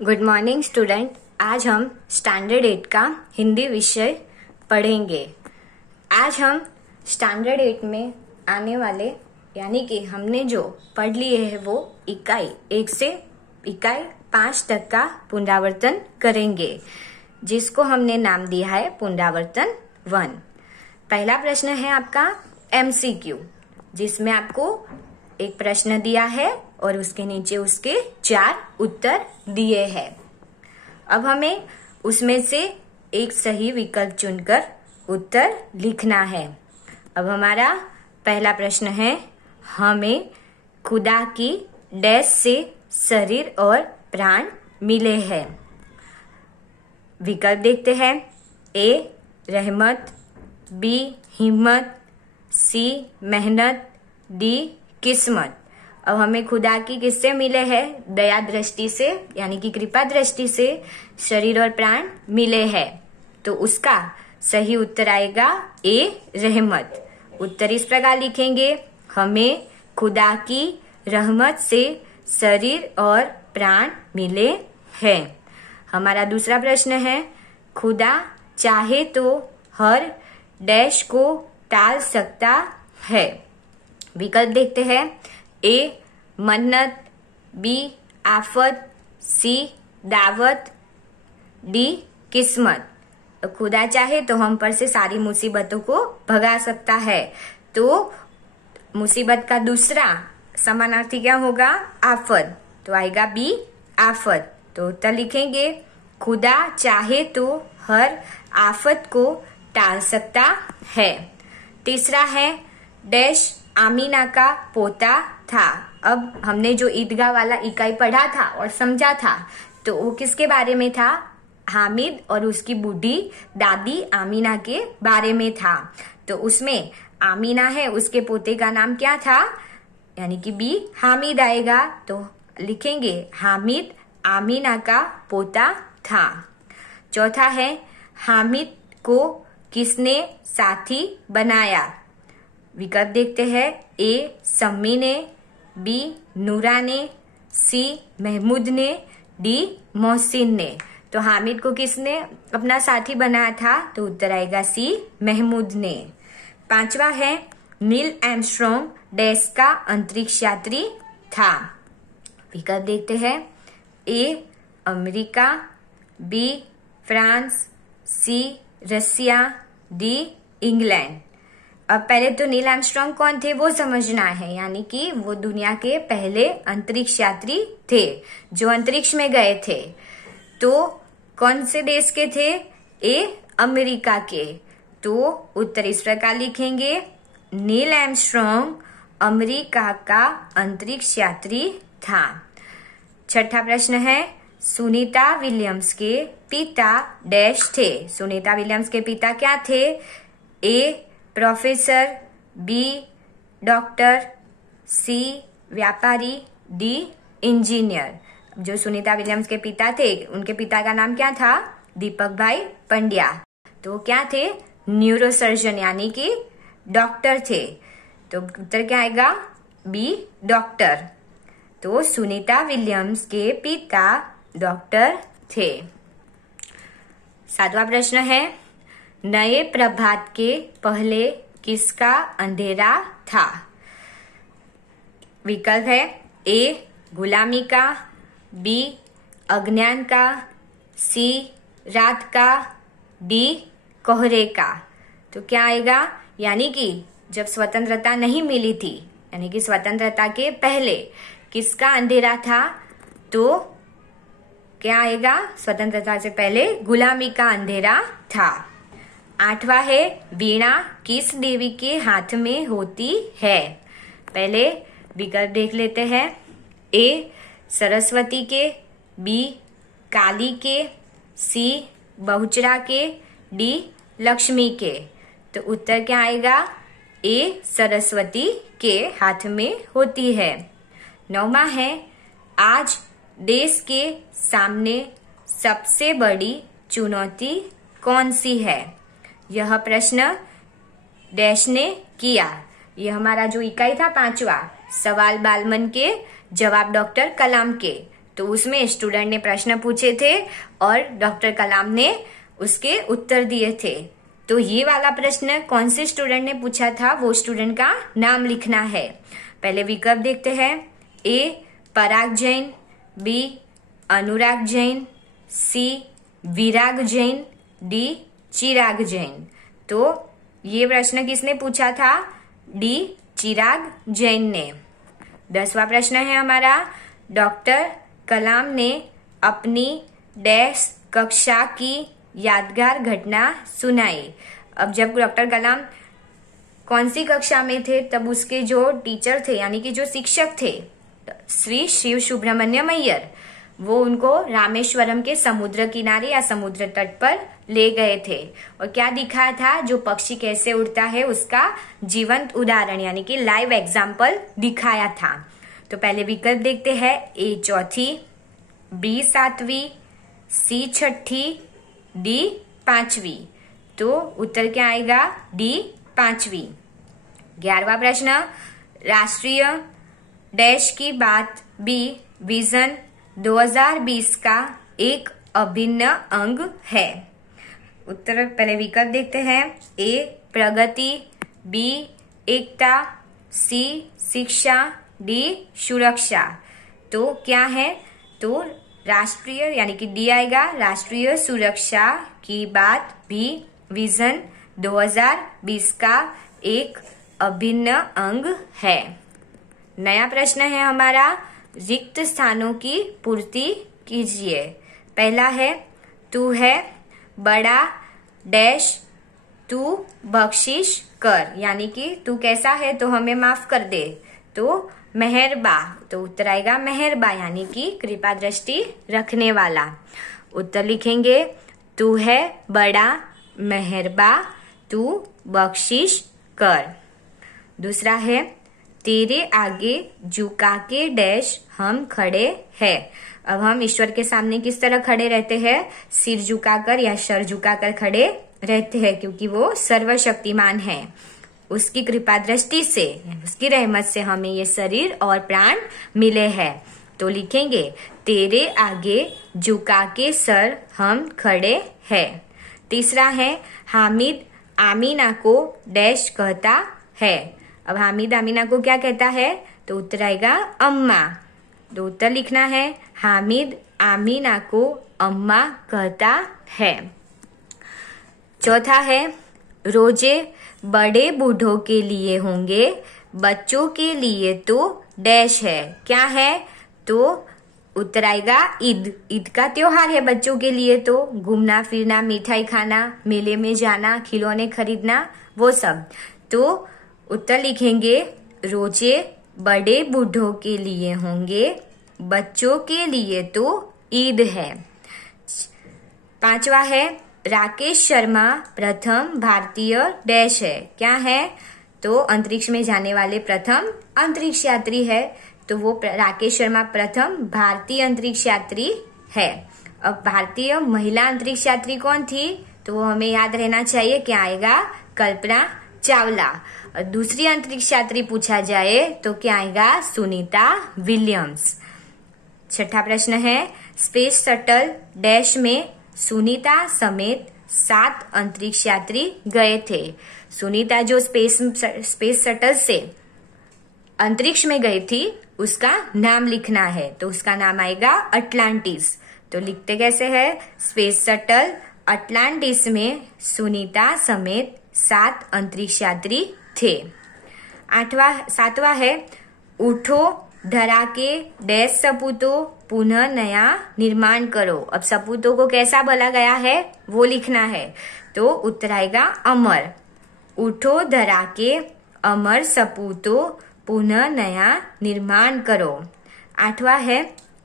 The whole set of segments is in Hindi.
Good morning student. आज हम स्टैंडर्ड 8 का हिंदी विषय पढ़ेंगे। आज हम स्टैंडर्ड 8 में आने वाले यानी कि हमने जो पढ़ लिए है वो इकाई 1 से इकाई 5 तक का पुनरावर्तन करेंगे, जिसको हमने नाम दिया है पुनरावर्तन 1। पहला प्रश्न है आपका MCQ, जिसमें आपको एक प्रश्न दिया है और उसके नीचे उसके 4 उत्तर दिए हैं। अब हमें उसमें से एक सही विकल्प चुनकर उत्तर लिखना है। अब हमारा पहला प्रश्न है, हमें खुदा की डैश से शरीर और प्राण मिले हैं। विकल्प देखते हैं। A रहमत, B हिम्मत, C मेहनत, D किस्मत। अब हमें खुदा की किससे मिले हैं? दया दृष्टि से यानी कि कृपा दृष्टि से शरीर और प्राण मिले हैं, तो उसका सही उत्तर आएगा A रहमत। उत्तर इस प्रकार लिखेंगे, हमें खुदा की रहमत से शरीर और प्राण मिले हैं। हमारा दूसरा प्रश्न है, खुदा चाहे तो हर डैश को टाल सकता है। विकल्प देखते हैं। A मन्नत, B आफत, C दावत, D किस्मत। तो खुदा चाहे तो हम पर से सारी मुसीबतों को भगा सकता है, तो मुसीबत का दूसरा समानार्थी क्या होगा? आफत, तो आएगा B आफत। तो उत्तर लिखेंगे, खुदा चाहे तो हर आफत को टाल सकता है। तीसरा है, डैश आमीना का पोता था। अब हमने जो ईदगाह वाला इकाई पढ़ा था और समझा था, तो वो किसके बारे में था? हामिद और उसकी बूढ़ी दादी आमीना के बारे में था। तो उसमें आमीना है, उसके पोते का नाम क्या था? यानी कि B हामिद आएगा, तो लिखेंगे हामिद आमीना का पोता था। चौथा है, हामिद को किसने साथी बनाया? विकल्प देखते हैं। A सम्मी ने, B नूरा ने, C महमूद ने, D मोहसिन ने। तो हामिद को किसने अपना साथी बनाया था? तो उत्तर आएगा C महमूद ने। पांचवा है, नील आर्मस्ट्रांग डैश का अंतरिक्ष यात्री था। विकल्प देखते हैं। A America, B France, C Russia, D England. अब पहले तो नील आर्मस्ट्रांग कौन थे वो समझना है, यानी कि वो दुनिया के पहले अंतरिक्ष यात्री थे जो अंतरिक्ष में गए थे। तो कौन से देश के थे? A अमेरिका के। तो उत्तर इस प्रकार लिखेंगे, नील आर्मस्ट्रांग अमेरिका का अंतरिक्ष यात्री था। छठा प्रश्न है, सुनीता विलियम्स के पिता डैश थे। सुनीता विलियम्स के पिता क्या थे? A professor, B doctor, C व्यापारी, D इंजीनियर। जो सुनीता विलियम्स के पिता थे, उनके पिता का नाम क्या था? दीपक भाई पंड्या। तो क्या थे? न्यूरोसर्जन यानी कि डॉक्टर थे। तो उत्तर क्या आएगा? B doctor. तो सुनीता विलियम्स के पिता डॉक्टर थे। सातवां प्रश्न है, नए प्रभात के पहले किसका अंधेरा था? विकल्प है। A गुलामी का, B अज्ञान का, C रात का, D कोहरे का। तो क्या आएगा? यानी कि जब स्वतंत्रता नहीं मिली थी, यानी कि स्वतंत्रता के पहले किसका अंधेरा था? तो क्या आएगा? स्वतंत्रता से पहले गुलामी का अंधेरा था। आठवां है, वीणा किस देवी के हाथ में होती है? पहले विकल्प देख लेते हैं। A सरस्वती के, B काली के, C बहुचरा के, D लक्ष्मी के। तो उत्तर क्या आएगा? A सरस्वती के हाथ में होती है। नौवां है, आज देश के सामने सबसे बड़ी चुनौती कौन सी है? यह प्रश्न डैश ने किया। यह हमारा जो इकाई था 5वां, सवाल बालमन के जवाब डॉक्टर कलाम के। तो उसमें स्टूडेंट ने प्रश्न पूछे थे और डॉक्टर कलाम ने उसके उत्तर दिए थे। तो ये वाला प्रश्न कौन से स्टूडेंट ने पूछा था, वो स्टूडेंट का नाम लिखना है। पहले विकल्प देखते हैं। ए पराग जैन, बी अनुराग जैन, सी विराग जैन, डी चिराग जैन। तो ये प्रश्न किसने पूछा था? डी चिराग जैन ने। 10वां प्रश्न है हमारा, डॉक्टर कलाम ने अपनी डैश कक्षा की यादगार घटना सुनाई। अब जब डॉक्टर कलाम कौन सी कक्षा में थे, तब उसके जो टीचर थे यानी कि जो शिक्षक थे श्री शिव सुब्रमण्यम अय्यर, वो उनको रामेश्वरम के समुद्र किनारे या समुद्र तट पर ले गए थे और क्या दिखाया था, जो पक्षी कैसे उड़ता है उसका जीवंत उदाहरण यानी कि लाइव एग्जाम्पल दिखाया था। तो पहले विकल्प देखते हैं। ए चौथी, बी 7वीं, सी 6ठी, डी 5वीं। तो उत्तर क्या आएगा? डी 5वीं। 11वां प्रश्न, राष्ट्रीय डैश की बात बी विजन 2020 का एक अभिन्न अंग है। उत्तर पहले विकल्प देखते हैं। ए प्रगति, बी एकता, सी शिक्षा, डी सुरक्षा। तो क्या है? तो राष्ट्रीय यानी कि डी आएगा, राष्ट्रीय सुरक्षा की बात भी विजन 2020 का एक अभिन्न अंग है। नया प्रश्न है हमारा, रिक्त स्थानों की पूर्ति कीजिए। पहला है, तू है बड़ा डैश तू बख्शिश कर, यानी कि तू कैसा है तो हमें माफ कर दे, तो मेहरबा। तो उत्तर आएगा मेहरबा यानी कि कृपा दृष्टि रखने वाला। उत्तर लिखेंगे, तू है बड़ा मेहरबा तू बख्शिश कर। दूसरा है, तेरे आगे झुका के डैश हम खड़े हैं। अब हम ईश्वर के सामने किस तरह खड़े रहते हैं? सिर झुकाकर या सर झुकाकर खड़े रहते हैं, क्योंकि वो सर्वशक्तिमान है। उसकी कृपा दृष्टि से, उसकी रहमत से हमें ये शरीर और प्राण मिले हैं। तो लिखेंगे, तेरे आगे झुका के सर हम खड़े हैं। तीसरा है, हामिद आमीना को डैश कहता है। अब हामिद आमीना को क्या कहता है? तो उत्तर आएगा अम्मा। तो उत्तर लिखना है, हामिद आमीना को अम्मा कहता है। चौथा है, रोजे बड़े बूढ़ों के लिए होंगे, बच्चों के लिए तो डैश है। क्या है? तो उत्तर आएगा ईद। ईद का त्योहार है बच्चों के लिए, तो घूमना फिरना, मिठाई खाना, मेले में जाना, खिलौने खरीदना, वो सब। तो उत्तर लिखेंगे, रोजे बड़े बूढ़ों के लिए होंगे, बच्चों के लिए तो ईद है। पांचवा है, राकेश शर्मा प्रथम भारतीय डैश है। क्या है? तो अंतरिक्ष में जाने वाले प्रथम अंतरिक्ष यात्री है, तो वो राकेश शर्मा प्रथम भारतीय अंतरिक्ष यात्री है। अब भारतीय महिला अंतरिक्ष यात्री कौन थी? तो वो हमें याद रहना चाहिए, क्या आएगा? कल्पना चावला। और दूसरी अंतरिक्ष यात्री पूछा जाए तो क्या आएगा? सुनीता विलियम्स। छठा प्रश्न है, स्पेस शटल डैश में सुनीता समेत 7 अंतरिक्ष यात्री गए थे। सुनीता जो स्पेस शटल से अंतरिक्ष में गई थी, उसका नाम लिखना है। तो उसका नाम आएगा अटलांटिस। तो लिखते कैसे है? स्पेस शटल अटलांटिस में सुनीता समेत 7 अंतरिक्ष यात्री थे। 7वां है, उठो धरा के डैश सपूतों पुनः नया निर्माण करो। अब सपूतों को कैसा बोला गया है वो लिखना है। तो उत्तर आएगा अमर। उठो धरा के अमर सपूतों पुनः नया निर्माण करो। 8वां है,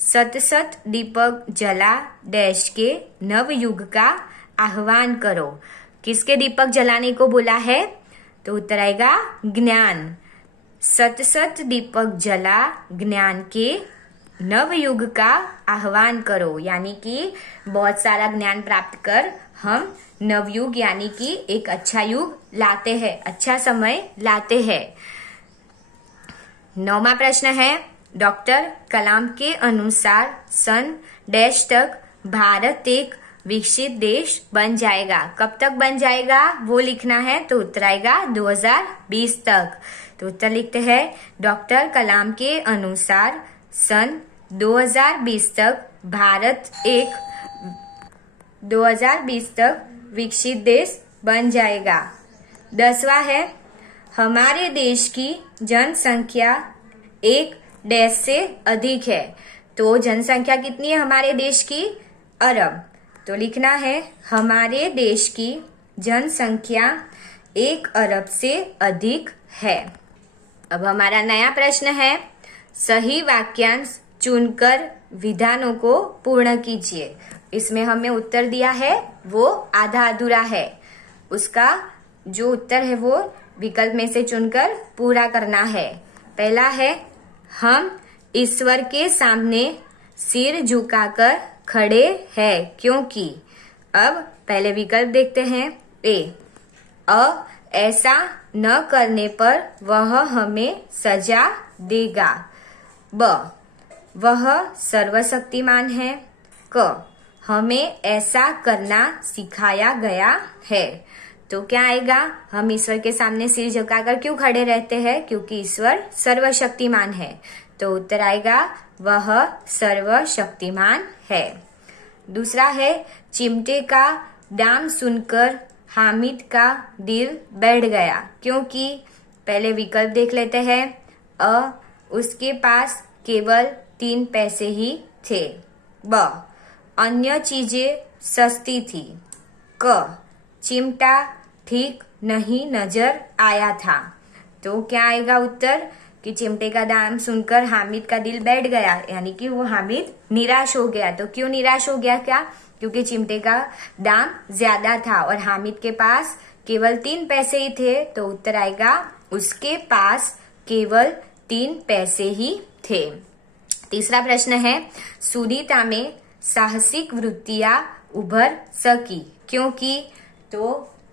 सत सत दीपक जला डैश के नव युग का आह्वान करो। किसके दीपक जलाने को बोला है? तो उत्तर आएगा ज्ञान। सत सत दीपक जला ज्ञान के नव युग का आह्वान करो, यानी कि बहुत सारा ज्ञान प्राप्त कर हम नवयुग यानी कि एक अच्छा युग लाते हैं, अच्छा समय लाते हैं। 9वां प्रश्न है, डॉक्टर कलाम के अनुसार सन डैश तक भारत एक विकसित देश बन जाएगा। कब तक बन जाएगा वो लिखना है, तो उत्तर आएगा 2020 तक। तो उत्तर लिखते हैं डॉक्टर कलाम के अनुसार सन 2020 तक भारत एक 2020 तक विकसित देश बन जाएगा। 10वां है हमारे देश की जनसंख्या 1 डैश से अधिक है। तो जनसंख्या कितनी है हमारे देश की? अरब। तो लिखना है हमारे देश की जनसंख्या 1 अरब से अधिक है। अब हमारा नया प्रश्न है सही वाक्यांश चुनकर विधानों को पूर्ण कीजिए। इसमें हमें उत्तर दिया है वो आधा अधूरा है, उसका जो उत्तर है वो विकल्प में से चुनकर पूरा करना है। पहला है हम ईश्वर के सामने सिर झुकाकर खड़े हैं क्योंकि। अब पहले विकल्प देखते हैं। ऐसा न करने पर वह हमें सजा देगा। ब वह सर्वशक्तिमान है। क हमें ऐसा करना सिखाया गया है। तो क्या आएगा? हम ईश्वर के सामने सिर झुकाकर क्यों खड़े रहते हैं? क्योंकि ईश्वर सर्वशक्तिमान है। तो उत्तर आएगा वह सर्वशक्तिमान है। दूसरा है चिमटे का दाम सुनकर हामिद का दिल बैठ गया क्योंकि। पहले विकल्प देख लेते हैं। उसके पास केवल 3 पैसे ही थे। ब अन्य चीजें सस्ती थी। क चिमटा ठीक नहीं नजर आया था। तो क्या आएगा उत्तर कि चिमटे का दाम सुनकर हामिद का दिल बैठ गया, यानी कि वो हामिद निराश हो गया। तो क्यों निराश हो गया? क्या? क्योंकि चिमटे का दाम ज्यादा था और हामिद के पास केवल 3 पैसे ही थे। तो उत्तर आएगा उसके पास केवल 3 पैसे ही थे। तीसरा प्रश्न है सुनीता में साहसिक वृत्तियां उभर सकी क्योंकि। तो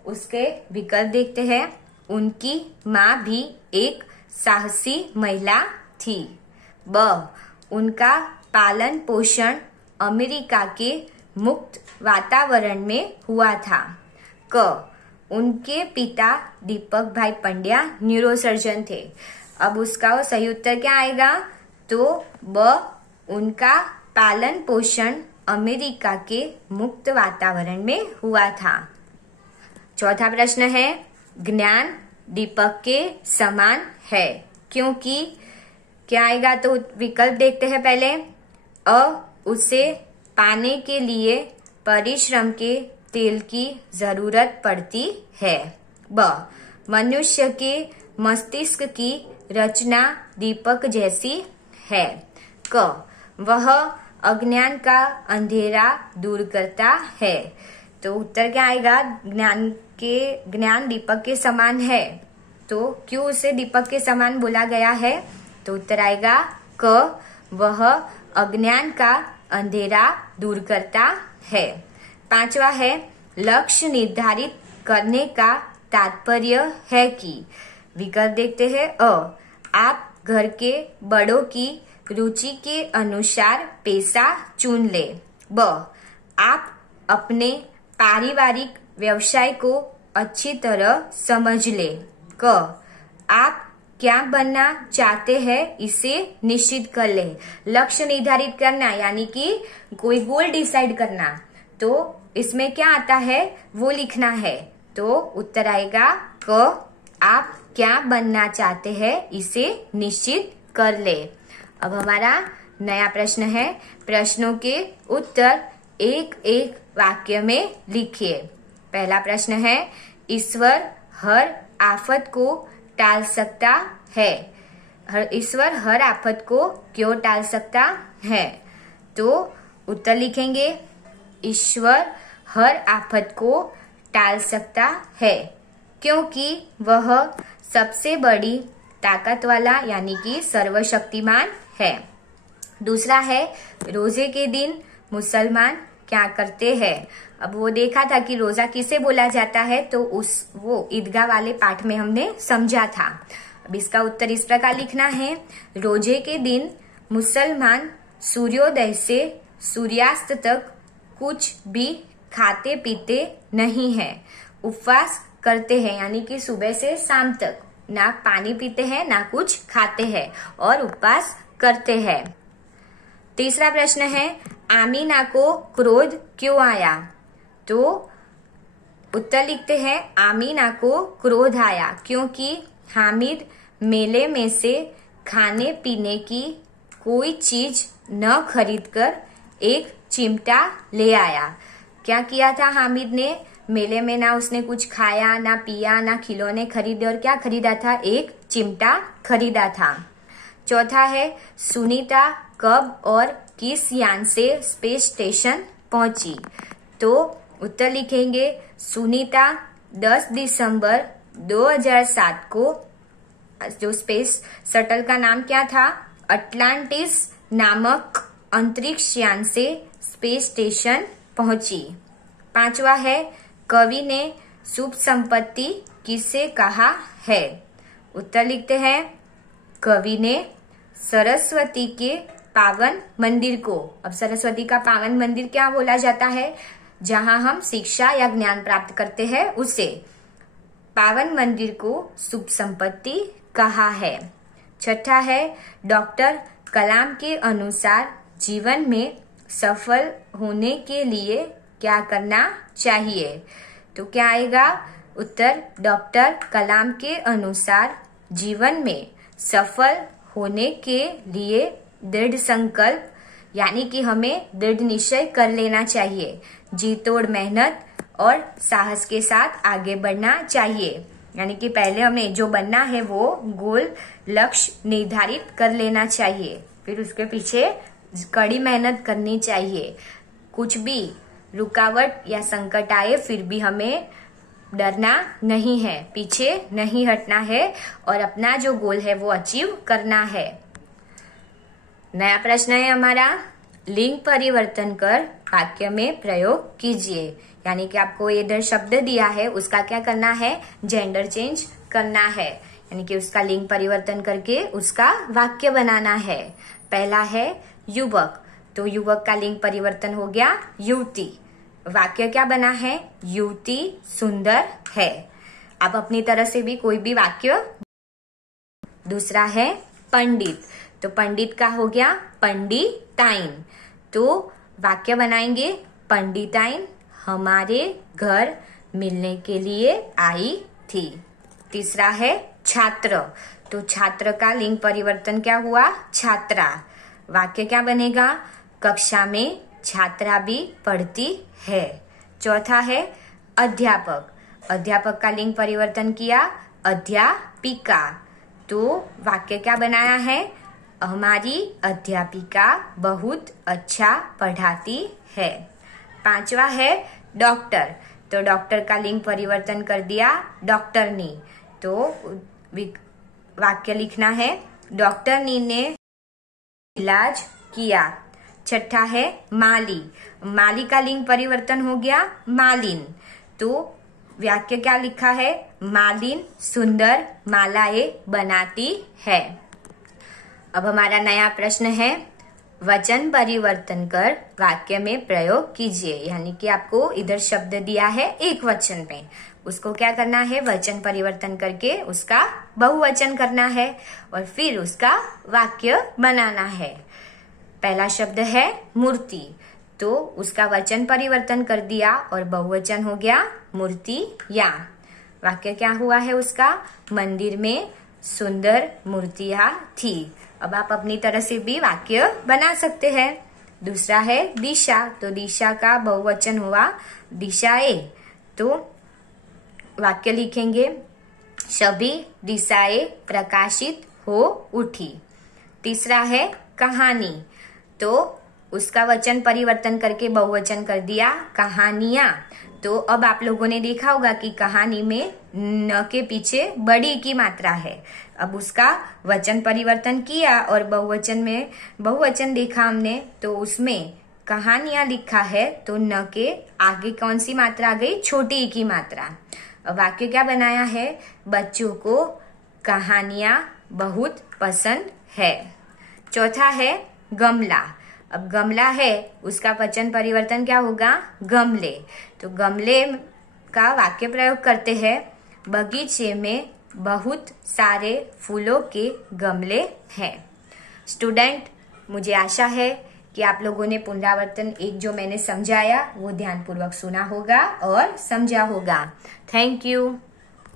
उसके विकल्प देखते हैं। उनकी माँ भी एक साहसी महिला थी। ब उनका पालन पोषण अमेरिका के मुक्त वातावरण में हुआ था। क उनके पिता दीपक भाई पंड्या न्यूरोसर्जन थे। अब उसका सही उत्तर क्या आएगा? तो ब उनका पालन पोषण अमेरिका के मुक्त वातावरण में हुआ था। चौथा प्रश्न है ज्ञान दीपक के समान है क्योंकि। क्या आएगा? तो विकल्प देखते हैं पहले। उसे पाने के लिए परिश्रम के तेल की जरूरत पड़ती है। ब मनुष्य के मस्तिष्क की रचना दीपक जैसी है। क वह अज्ञान का अंधेरा दूर करता है। तो उत्तर क्या आएगा? ज्ञान दीपक के समान है। तो क्यों उसे दीपक के समान बोला गया है? तो उत्तर आएगा क वह अज्ञान का अंधेरा दूर करता है। पांचवा है लक्ष्य निर्धारित करने का तात्पर्य है कि। विकल्प देखते हैं। आप घर के बड़ों की रुचि के अनुसार पेशा चुन ले। ब आप अपने पारिवारिक व्यवसाय को अच्छी तरह समझ ले। क आप क्या बनना चाहते हैं इसे निश्चित कर ले। लक्ष्य निर्धारित करना यानी कि कोई गोल डिसाइड करना। तो इसमें क्या आता है वो लिखना है। तो उत्तर आएगा क आप क्या बनना चाहते हैं इसे निश्चित कर ले। अब हमारा नया प्रश्न है प्रश्नों के उत्तर एक एक वाक्य में लिखिए। पहला प्रश्न है ईश्वर हर आफत को टाल सकता है। ईश्वर हर आफत को क्यों टाल सकता है? तो उत्तर लिखेंगे ईश्वर हर आफत को टाल सकता है क्योंकि वह सबसे बड़ी ताकत वाला यानी कि सर्वशक्तिमान है। दूसरा है रोजे के दिन मुसलमान क्या करते हैं। अब वो देखा था कि रोजा किसे बोला जाता है, तो वो ईदगाह वाले पाठ में हमने समझा था। अब इसका उत्तर इस प्रकार लिखना है रोजे के दिन मुसलमान सूर्योदय से सूर्यास्त तक कुछ भी खाते पीते नहीं है, उपवास करते हैं, यानी कि सुबह से शाम तक ना पानी पीते हैं ना कुछ खाते हैं और उपवास करते हैं। तीसरा प्रश्न है, आमीना को क्रोध क्यों आया? तो उत्तर लिखते हैं, आमीना को क्रोध आया क्योंकि हामिद मेले में से खाने पीने की कोई चीज न खरीदकर एक चिमटा ले आया। क्या किया था हामिद ने? मेले में ना उसने कुछ खाया ना पिया ना खिलौने खरीदे, और क्या खरीदा था? एक चिमटा खरीदा था। चौथा है, सुनीता कब और किस यान से स्पेस स्टेशन पहुंची? तो उत्तर लिखेंगे, सुनीता 10 दिसंबर 2007 को, जो स्पेस शटल का नाम क्या था? अटलांटिस नामक अंतरिक्ष यान से स्पेस स्टेशन पहुंची। पांचवा है, कवि ने शुभ संपत्ति किसे कहा है? उत्तर लिखते हैं, कवि ने सरस्वती के पावन मंदिर को। अब सरस्वती का पावन मंदिर क्या बोला जाता है? जहां हम शिक्षा या ज्ञान प्राप्त करते हैं, उसे पावन मंदिर को शुभ संपत्ति कहा है। छठा है, डॉक्टर कलाम के अनुसार जीवन में सफल होने के लिए क्या करना चाहिए? तो क्या आएगा उत्तर? डॉक्टर कलाम के अनुसार जीवन में सफल होने के लिए दृढ़ संकल्प, यानी कि हमें दृढ़ निश्चय कर लेना चाहिए, जी तोड़ मेहनत और साहस के साथ आगे बढ़ना चाहिए। यानी कि पहले हमें जो बनना है वो गोल लक्ष्य निर्धारित कर लेना चाहिए, फिर उसके पीछे कड़ी मेहनत करनी चाहिए। कुछ भी रुकावट या संकट आए फिर भी हमें डरना नहीं है, पीछे नहीं हटना है और अपना जो गोल है वो अचीव करना है। नया प्रश्न है हमारा, लिंग परिवर्तन कर वाक्य में प्रयोग कीजिए। यानी कि आपको इधर शब्द दिया है, उसका क्या करना है? जेंडर चेंज करना है, यानी कि उसका लिंग परिवर्तन करके उसका वाक्य बनाना है। पहला है युवक, तो युवक का लिंग परिवर्तन हो गया युवती। वाक्य क्या बना है? युवती सुंदर है। आप अपनी तरह से भी कोई भी वाक्य। दूसरा है पंडित, तो पंडित का हो गया पंडिताइन, तो वाक्य बनाएंगे, पंडिताइन हमारे घर मिलने के लिए आई थी। तीसरा है छात्र, तो छात्र का लिंग परिवर्तन क्या हुआ? छात्रा। वाक्य क्या बनेगा? कक्षा में छात्रा भी पढ़ती है। चौथा है अध्यापक, अध्यापक का लिंग परिवर्तन किया अध्यापिका, तो वाक्य क्या बनाया है? हमारी अध्यापिका बहुत अच्छा पढ़ाती है। पांचवा है डॉक्टर, तो डॉक्टर का लिंग परिवर्तन कर दिया डॉक्टरनी, तो वाक्य लिखना है डॉक्टरनी ने इलाज किया। छठा है माली, माली का लिंग परिवर्तन हो गया मालिन, तो वाक्य क्या लिखा है? मालिन सुंदर मालाएं बनाती है। अब हमारा नया प्रश्न है, वचन परिवर्तन कर वाक्य में प्रयोग कीजिए। यानी कि आपको इधर शब्द दिया है एक वचन में, उसको क्या करना है? वचन परिवर्तन करके उसका बहुवचन करना है और फिर उसका वाक्य बनाना है। पहला शब्द है मूर्ति, तो उसका वचन परिवर्तन कर दिया और बहुवचन हो गया मूर्तियां। वाक्य क्या हुआ है उसका? मंदिर में सुंदर मूर्तियां थी। अब आप अपनी तरह से भी वाक्य बना सकते हैं। दूसरा है दिशा, तो दिशा का बहुवचन हुआ दिशाएं, तो वाक्य लिखेंगे सभी दिशाएं प्रकाशित हो उठी। तीसरा है कहानी, तो उसका वचन परिवर्तन करके बहुवचन कर दिया कहानियां। तो अब आप लोगों ने देखा होगा कि कहानी में न के पीछे बड़ी की मात्रा है। अब उसका वचन परिवर्तन किया और बहुवचन में बहुवचन देखा हमने, तो उसमें कहानियां लिखा है, तो न के आगे कौन सी मात्रा आ गई? छोटी की मात्रा। अब वाक्य क्या बनाया है? बच्चों को कहानियां बहुत पसंद है। चौथा है गमला। अब गमला है, उसका वचन परिवर्तन क्या होगा? गमले। तो गमले का वाक्य प्रयोग करते हैं, बगीचे में बहुत सारे फूलों के गमले हैं। स्टूडेंट, मुझे आशा है कि आप लोगों ने पुनरावर्तन एक जो मैंने समझाया वो ध्यानपूर्वक सुना होगा और समझा होगा। Thank you.